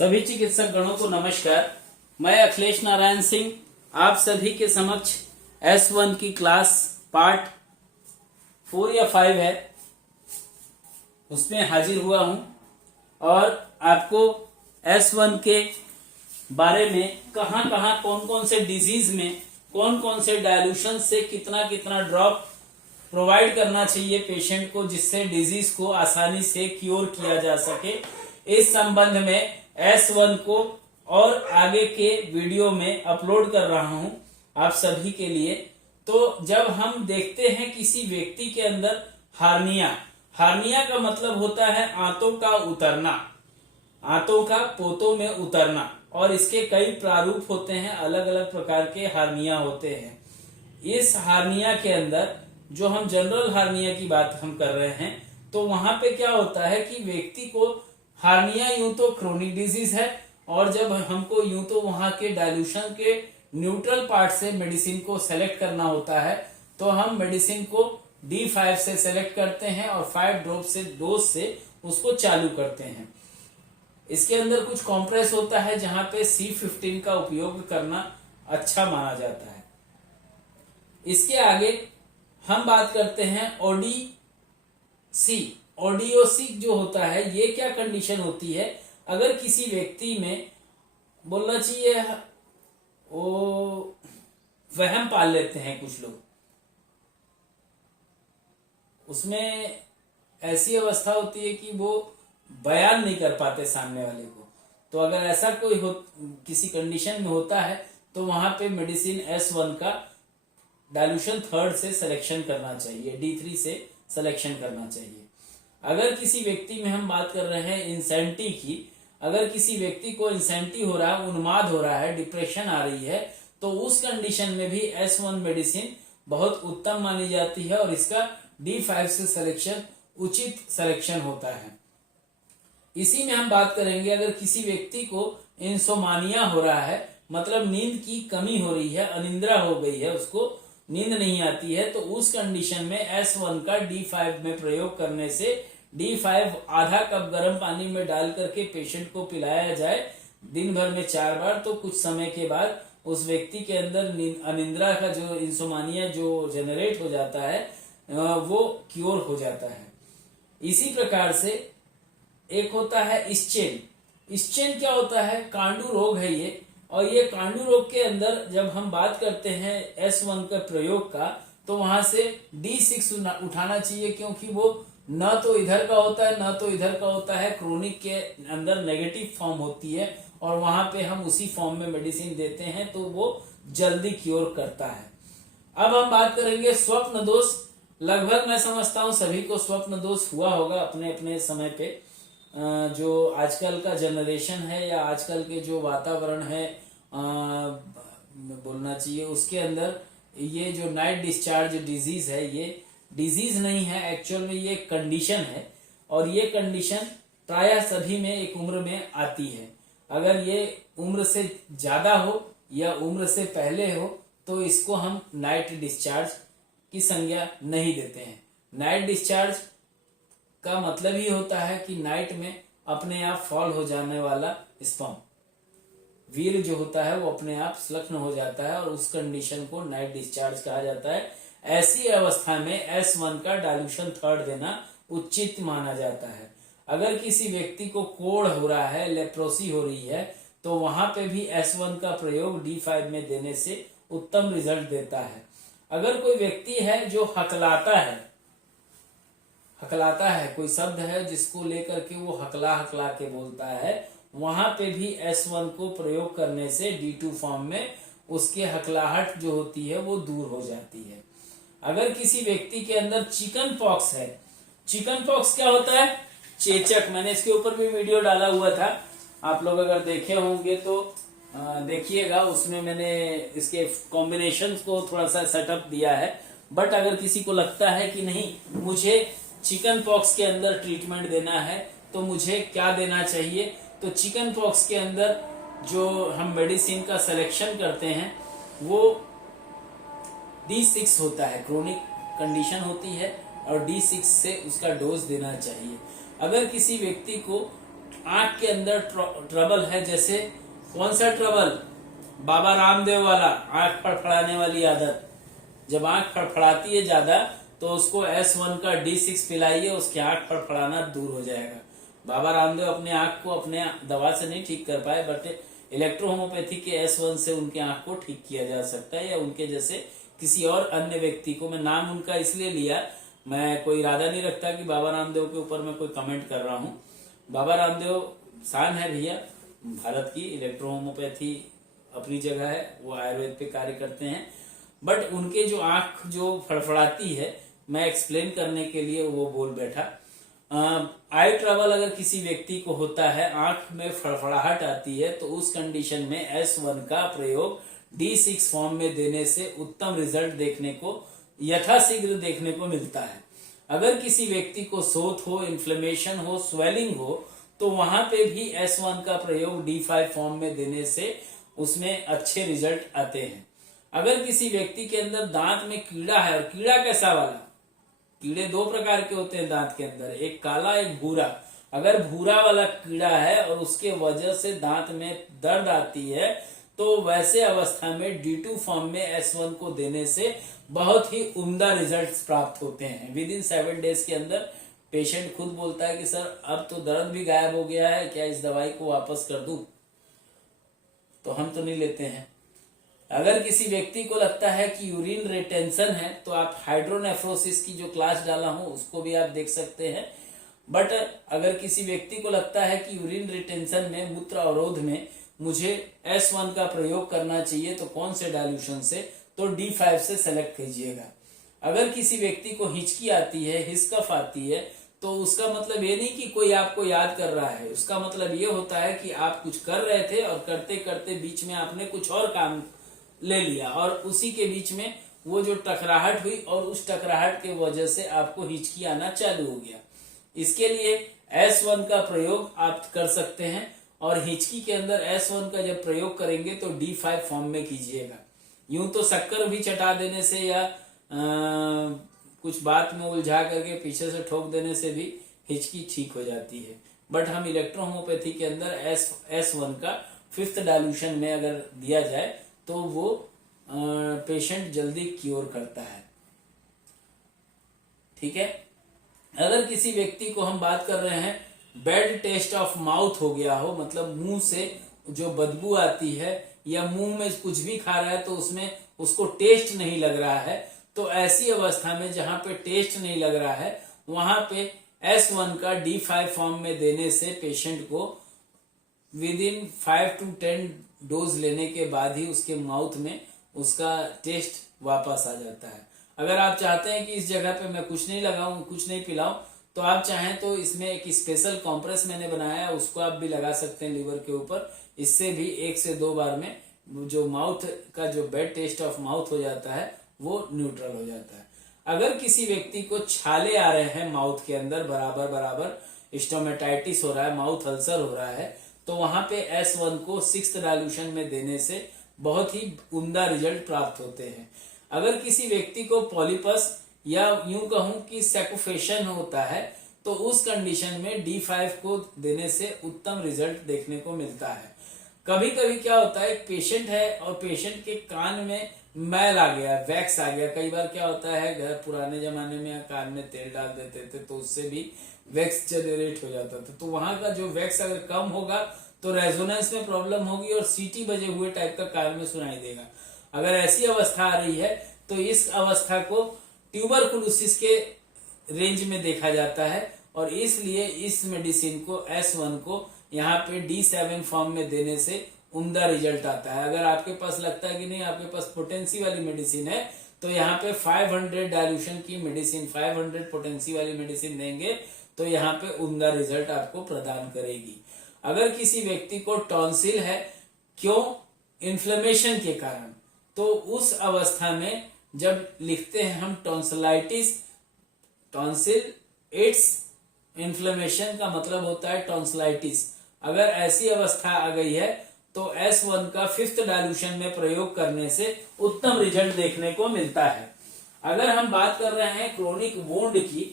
सभी चिकित्सक गणों को नमस्कार। मैं अखिलेश नारायण सिंह आप सभी के समक्ष S1 की क्लास पार्ट 4 या 5 है उसमें हाजिर हुआ हूं और आपको S1 के बारे में कहां कौन कौन से डिजीज में कौन कौन से डायल्यूशन से कितना कितना ड्रॉप प्रोवाइड करना चाहिए पेशेंट को जिससे डिजीज को आसानी से क्योर किया जा सके, इस संबंध में S1 को और आगे के वीडियो में अपलोड कर रहा हूं आप सभी के लिए। तो जब हम देखते हैं किसी व्यक्ति के अंदर हार्निया का मतलब होता है आंतों का उतरना, आंतों का पोतों में उतरना, और इसके कई प्रारूप होते हैं, अलग अलग प्रकार के हार्निया होते हैं। इस हार्निया के अंदर जो हम जनरल हार्निया की बात हम कर रहे हैं तो वहां पे क्या होता है कि व्यक्ति को हार्निया यूं तो क्रोनिक डिजीज है, और जब हमको यूं तो वहां के डायल्यूशन के न्यूट्रल पार्ट से मेडिसिन को सेलेक्ट करना होता है तो हम मेडिसिन को D5 से सेलेक्ट करते हैं और 5 ड्रॉप से डोज से उसको चालू करते हैं। इसके अंदर कुछ कॉम्प्रेस होता है जहां पे C15 का उपयोग करना अच्छा माना जाता है। इसके आगे हम बात करते हैं ओडीओसी जो होता है, ये क्या कंडीशन होती है अगर किसी व्यक्ति में बोलना चाहिए वो वहम पाल लेते हैं कुछ लोग, उसमें ऐसी अवस्था होती है कि वो बयान नहीं कर पाते सामने वाले को। तो अगर ऐसा कोई किसी कंडीशन में होता है तो वहां पे मेडिसिन S1 का डायल्यूशन 3rd से सिलेक्शन करना चाहिए, D3 से सिलेक्शन करना चाहिए। अगर किसी व्यक्ति में हम बात कर रहे हैं इंसेंटी की, अगर किसी व्यक्ति को इंसेंटी हो रहा है, उन्माद हो रहा है, डिप्रेशन आ रही है, तो उस कंडीशन में भी S1 मेडिसिन बहुत उत्तम मानी जाती है और इसका D5 से सिलेक्शन उचित सिलेक्शन होता है। इसी में हम बात करेंगे अगर किसी व्यक्ति को इंसोमानिया हो रहा है, मतलब नींद की कमी हो रही है, अनिद्रा हो गई है, उसको नींद नहीं आती है, तो उस कंडीशन में S1 का D5 में प्रयोग करने से D5 आधा कप गर्म पानी में डाल करके पेशेंट को पिलाया जाए दिन भर में 4 बार, तो कुछ समय के बाद उस व्यक्ति के अंदर अनिद्रा का जो इंसोमानिया जो जनरेट हो जाता है वो क्योर हो जाता है। इसी प्रकार से एक होता है स्चेन क्या होता है, कांडू रोग है ये, और ये कांडू रोग के अंदर जब हम बात करते हैं S1 का प्रयोग का तो वहां से D6 उठाना चाहिए, क्योंकि वो न तो इधर का होता है न तो इधर का होता है, क्रोनिक के अंदर नेगेटिव फॉर्म होती है और वहां पे हम उसी फॉर्म में मेडिसिन देते हैं तो वो जल्दी क्योर करता है। अब हम बात करेंगे स्वप्न दोष। लगभग मैं समझता हूं सभी को स्वप्न दोष हुआ होगा अपने अपने समय पे। जो आजकल का जनरेशन है या आजकल के जो वातावरण है बोलना चाहिए, उसके अंदर ये जो नाइट डिस्चार्ज डिजीज है, ये डिजीज नहीं है, एक्चुअल में ये कंडीशन है, और ये कंडीशन प्रायः सभी में एक उम्र में आती है। अगर ये उम्र से ज्यादा हो या उम्र से पहले हो तो इसको हम नाइट डिस्चार्ज की संज्ञा नहीं देते हैं। नाइट डिस्चार्ज का मतलब ही होता है कि नाइट में अपने आप फॉल हो जाने वाला स्पर्म, वीर जो होता है वो अपने आप श्लग्न हो जाता है और उस कंडीशन को नाइट डिस्चार्ज कहा जाता है। ऐसी अवस्था में S1 का डायल्यूशन 3rd देना उचित माना जाता है। अगर किसी व्यक्ति को कोढ़ हो रहा है, लेप्रोसी हो रही है, तो वहां पे भी S1 का प्रयोग D5 में देने से उत्तम रिजल्ट देता है। अगर कोई व्यक्ति है जो हकलाता है, कोई शब्द है जिसको लेकर के वो हकला के बोलता है, वहां पे भी S1 को प्रयोग करने से D2 फॉर्म में उसके हकलाहट जो होती है वो दूर हो जाती है। अगर किसी व्यक्ति के अंदर चिकन पॉक्स है, चिकन पॉक्स क्या होता है, चेचक, मैंने इसके ऊपर भी वीडियो डाला हुआ था, आप लोग अगर देखे होंगे तो देखिएगा, उसमें मैंने इसके कॉम्बिनेशन को थोड़ा सा सेटअप दिया है। बट अगर किसी को लगता है कि नहीं मुझे चिकन पॉक्स के अंदर ट्रीटमेंट देना है तो मुझे क्या देना चाहिए, तो चिकन पॉक्स के अंदर जो हम मेडिसिन का सिलेक्शन करते हैं वो D6 होता है, क्रोनिक कंडीशन होती है और D6 से उसका डोज देना चाहिए। अगर किसी व्यक्ति को आंख के अंदर ट्रबल है, जैसे कौन सा ट्रबल, बाबा रामदेव वाला आंख फड़फड़ाने वाली आदत, जब आंख फड़फड़ाती है ज्यादा तो उसको S1 का D6 पिलाइए, उसकी आंख फड़फड़ाना दूर हो जाएगा। बाबा रामदेव अपने आंख को अपने दवा से नहीं ठीक कर पाए, बट इलेक्ट्रोहोमोपैथी के S1 से उनके आंख को ठीक किया जा सकता है, या उनके जैसे किसी और अन्य व्यक्ति को। मैं नाम उनका इसलिए लिया, मैं कोई इरादा नहीं रखता कि बाबा रामदेव के ऊपर मैं कोई कमेंट कर रहा हूँ। बाबा रामदेव शान है भैया भारत की, इलेक्ट्रोहोमोपैथी अपनी जगह है, वो आयुर्वेद पे कार्य करते हैं, बट उनके जो आंख जो फड़फड़ाती है, मैं एक्सप्लेन करने के लिए वो बोल बैठा। आई ट्रबल अगर किसी व्यक्ति को होता है, आंख में फड़फड़ाहट आती है, तो उस कंडीशन में S1 का प्रयोग D6 फॉर्म में देने से उत्तम रिजल्ट देखने को यथाशीघ्र देखने को मिलता है। अगर किसी व्यक्ति को सोथ हो, इन्फ्लेमेशन हो, स्वेलिंग हो, तो वहां पे भी S1 का प्रयोग D5 फॉर्म में देने से उसमें अच्छे रिजल्ट आते हैं। अगर किसी व्यक्ति के अंदर दांत में कीड़ा है, और कीड़ा कैसा वाला, कीड़े दो प्रकार के होते हैं दांत के अंदर, एक काला एक भूरा। अगर भूरा वाला कीड़ा है और उसके वजह से दांत में दर्द आती है, तो वैसे अवस्था में D2 फॉर्म में S1 को देने से बहुत ही उम्दा रिजल्ट्स प्राप्त होते हैं। विद इन 7 डेज के अंदर पेशेंट खुद बोलता है कि सर अब तो दर्द भी गायब हो गया है, क्या इस दवाई को वापस कर दूं? तो हम तो नहीं लेते हैं। अगर किसी व्यक्ति को लगता है कि यूरिन रिटेंशन है, तो आप हाइड्रोनेफ्रोसिस की जो क्लास डाला हूं उसको भी आप देख सकते हैं। बट अगर किसी व्यक्ति को लगता है कि यूरिन रिटेंशन में, मूत्र अवरोध में मुझे S1 का प्रयोग करना चाहिए, तो कौन से डायल्यूशन से, तो D5 से सेलेक्ट कीजिएगा। अगर किसी व्यक्ति को हिचकी आती है, हिचकफ आती है, तो उसका मतलब ये नहीं कि कोई आपको याद कर रहा है, उसका मतलब ये होता है कि आप कुछ कर रहे थे और करते करते बीच में आपने कुछ और काम ले लिया, और उसी के बीच में वो जो टकराहट हुई, और उस टकराहट के वजह से आपको हिचकी आना चालू हो गया। इसके लिए S1 का प्रयोग आप कर सकते हैं, और हिचकी के अंदर S1 का जब प्रयोग करेंगे तो D5 फॉर्म में कीजिएगा। यूं तो शक्कर भी चटा देने से या कुछ बात में उलझा करके पीछे से ठोक देने से भी हिचकी ठीक हो जाती है, बट हम इलेक्ट्रोहोमोपैथी के अंदर S1 का 5th डायल्यूशन में अगर दिया जाए तो वो पेशेंट जल्दी क्योर करता है। ठीक है। अगर किसी व्यक्ति को हम बात कर रहे हैं, बैड टेस्ट ऑफ माउथ हो गया हो, मतलब मुंह से जो बदबू आती है, या मुंह में कुछ भी खा रहा है तो उसमें उसको टेस्ट नहीं लग रहा है, तो ऐसी अवस्था में जहां पे टेस्ट नहीं लग रहा है, वहां पे S1 का D5 फॉर्म में देने से पेशेंट को विद इन 5 to 10 डोज लेने के बाद ही उसके माउथ में उसका टेस्ट वापस आ जाता है। अगर आप चाहते हैं कि इस जगह पे मैं कुछ नहीं लगाऊं, कुछ नहीं पिलाऊं, तो आप चाहें तो इसमें एक स्पेशल कॉम्प्रेस मैंने बनाया है, उसको आप भी लगा सकते हैं लीवर के ऊपर। इससे भी 1 से 2 बार में जो माउथ का जो बैड टेस्ट ऑफ माउथ हो जाता है वो न्यूट्रल हो जाता है। अगर किसी व्यक्ति को छाले आ रहे हैं माउथ के अंदर बराबर बराबर, स्टोमेटाइटिस हो रहा है, माउथ अल्सर हो रहा है, तो वहां पे S1 को 6th डायल्यूशन में देने से बहुत ही उम्दा रिजल्ट प्राप्त होते हैं। अगर किसी व्यक्ति को पॉलिपस या यूं कहूं कि सैकोफेशन होता है, तो उस कंडीशन में D5 को देने से उत्तम रिजल्ट देखने को मिलता है। कभी कभी क्या होता है, एक पेशेंट है और पेशेंट के कान में मैल आ गया, वैक्स आ गया। कई बार क्या होता है, घर पुराने जमाने में कान में तेल डाल देते थे तो उससे भी वैक्स जनरेट हो जाता था, तो वहां का जो वैक्स अगर कम होगा तो रेजोनेंस में प्रॉब्लम होगी और सीटी बजे हुए टाइप का कान में सुनाई देगा। अगर ऐसी अवस्था आ रही है तो इस अवस्था को ट्यूबरकुलोसिस के रेंज में देखा जाता है, और इसलिए इस मेडिसिन को S1 को यहाँ पे D7 फॉर्म में देने से उम्दा रिजल्ट आता है। अगर आपके पास लगता है कि नहीं आपके पास पोटेंसी वाली मेडिसिन है, तो यहाँ पे 500 डायल्यूशन की मेडिसिन, 500 पोटेंसी वाली मेडिसिन देंगे तो यहाँ पे उम्दा रिजल्ट आपको प्रदान करेगी। अगर किसी व्यक्ति को टॉन्सिल है, क्यों, इन्फ्लेमेशन के कारण, तो उस अवस्था में जब लिखते हैं हम टॉन्सिलाइटिस, टॉन्सिल इट्स इन्फ्लेमेशन का मतलब होता है टॉन्सिलाइटिस। अगर ऐसी अवस्था आ गई है तो S1 का 5th डायल्यूशन में प्रयोग करने से उत्तम रिजल्ट देखने को मिलता है। अगर हम बात कर रहे हैं क्रोनिक वुंड की,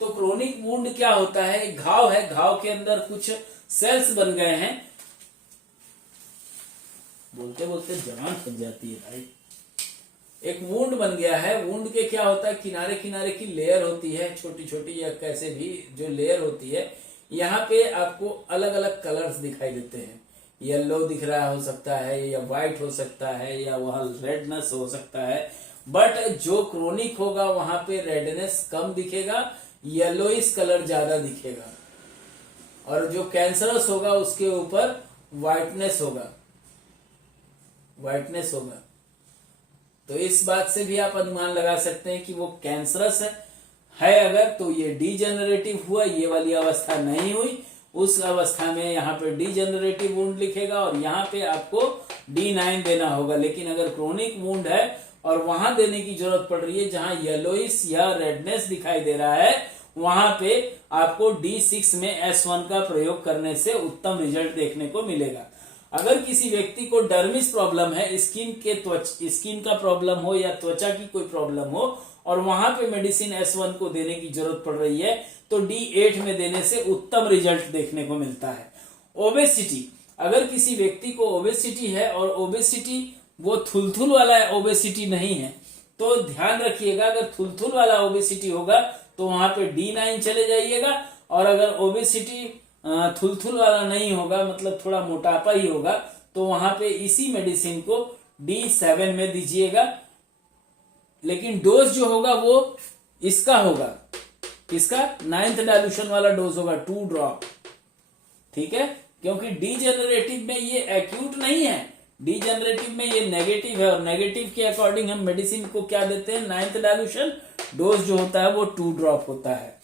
तो क्रोनिक वुंड क्या होता है, घाव है, घाव के अंदर कुछ सेल्स बन गए हैं। बोलते बोलते जवान थक जाती है भाई। एक वुंड बन गया है। वुंड के क्या होता है, किनारे किनारे की लेयर होती है, छोटी छोटी या कैसे भी जो लेयर होती है, यहाँ पे आपको अलग अलग कलर्स दिखाई देते हैं। येलो दिख रहा हो सकता है, या व्हाइट हो सकता है, या वहां रेडनेस हो सकता है। बट जो क्रोनिक होगा वहां पे रेडनेस कम दिखेगा, येलोइश कलर ज्यादा दिखेगा, और जो कैंसरस होगा उसके ऊपर व्हाइटनेस होगा। तो इस बात से भी आप अनुमान लगा सकते हैं कि वो कैंसरस है अगर, तो ये डीजेनरेटिव हुआ, ये वाली अवस्था नहीं हुई। उस अवस्था में यहाँ पे डीजेनरेटिव वुंड लिखेगा और यहाँ पे आपको D9 देना होगा। लेकिन अगर क्रोनिक वुंड है और वहां देने की जरूरत पड़ रही है जहां येलोइस या रेडनेस दिखाई दे रहा है, वहां पे आपको D6 में S1 का प्रयोग करने से उत्तम रिजल्ट देखने को मिलेगा। अगर किसी व्यक्ति को डर्मिस प्रॉब्लम है, स्किन का प्रॉब्लम हो या त्वचा की कोई प्रॉब्लम हो, और वहां पे मेडिसिन S1 को देने की जरूरत पड़ रही है, तो D8 में देने से उत्तम रिजल्ट देखने को मिलता है। ओबेसिटी, अगर किसी व्यक्ति को ओबेसिटी है और ओबेसिटी वो थुलथुल वाला ओबेसिटी नहीं है, तो ध्यान रखिएगा, अगर थुलथुल वाला ओबेसिटी होगा तो वहां पे D9 चले जाइएगा, और अगर ओबेसिटी थुलथुल वाला नहीं होगा, मतलब थोड़ा मोटापा ही होगा, तो वहां पे इसी मेडिसिन को D7 में दीजिएगा। लेकिन डोज जो होगा वो इसका होगा, इसका 9th डायल्यूशन वाला डोज होगा, 2 ड्रॉप। ठीक है, क्योंकि डीजेनरेटिव में ये एक्यूट नहीं है, डीजेनरेटिव में ये नेगेटिव है, और नेगेटिव के अकॉर्डिंग हम मेडिसिन को क्या देते हैं, 9th डायल्यूशन। डोज जो होता है वो 2 ड्रॉप होता है।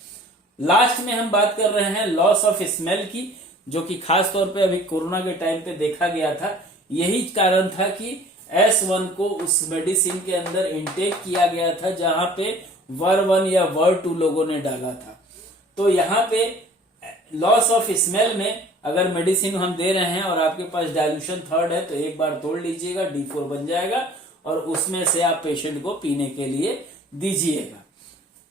लास्ट में हम बात कर रहे हैं लॉस ऑफ स्मेल की, जो कि खास तौर पे अभी कोरोना के टाइम पे देखा गया था। यही कारण था कि S1 को उस मेडिसिन के अंदर इनटेक किया गया था जहां पे Ver1 या Ver2 लोगों ने डाला था। तो यहाँ पे लॉस ऑफ स्मेल में अगर मेडिसिन हम दे रहे हैं और आपके पास डायल्यूशन 3rd है, तो एक बार तोड़ लीजिएगा, D4 बन जाएगा, और उसमें से आप पेशेंट को पीने के लिए दीजिएगा।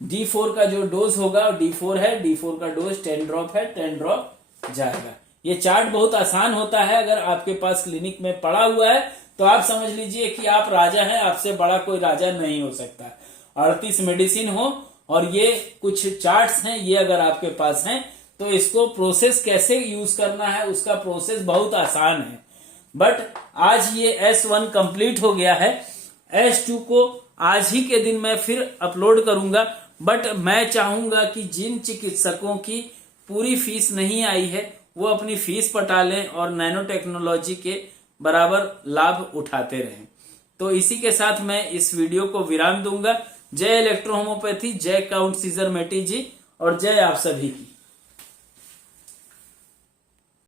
D4 का जो डोज होगा D4 है, D4 का डोज 10 ड्रॉप है, 10 ड्रॉप जाएगा। ये चार्ट बहुत आसान होता है, अगर आपके पास क्लिनिक में पड़ा हुआ है तो आप समझ लीजिए कि आप राजा हैं, आपसे बड़ा कोई राजा नहीं हो सकता। 38 मेडिसिन हो और ये कुछ चार्ट्स हैं, ये अगर आपके पास हैं तो इसको प्रोसेस कैसे यूज करना है, उसका प्रोसेस बहुत आसान है। बट आज ये S1 कंप्लीट हो गया है, S2 को आज ही के दिन मैं फिर अपलोड करूंगा। बट मैं चाहूंगा कि जिन चिकित्सकों की पूरी फीस नहीं आई है वो अपनी फीस पटा लें और नैनो टेक्नोलॉजी के बराबर लाभ उठाते रहें। तो इसी के साथ मैं इस वीडियो को विराम दूंगा। जय इलेक्ट्रो होम्योपैथी, जय काउंट सीजर मेटी जी, और जय आप सभी की।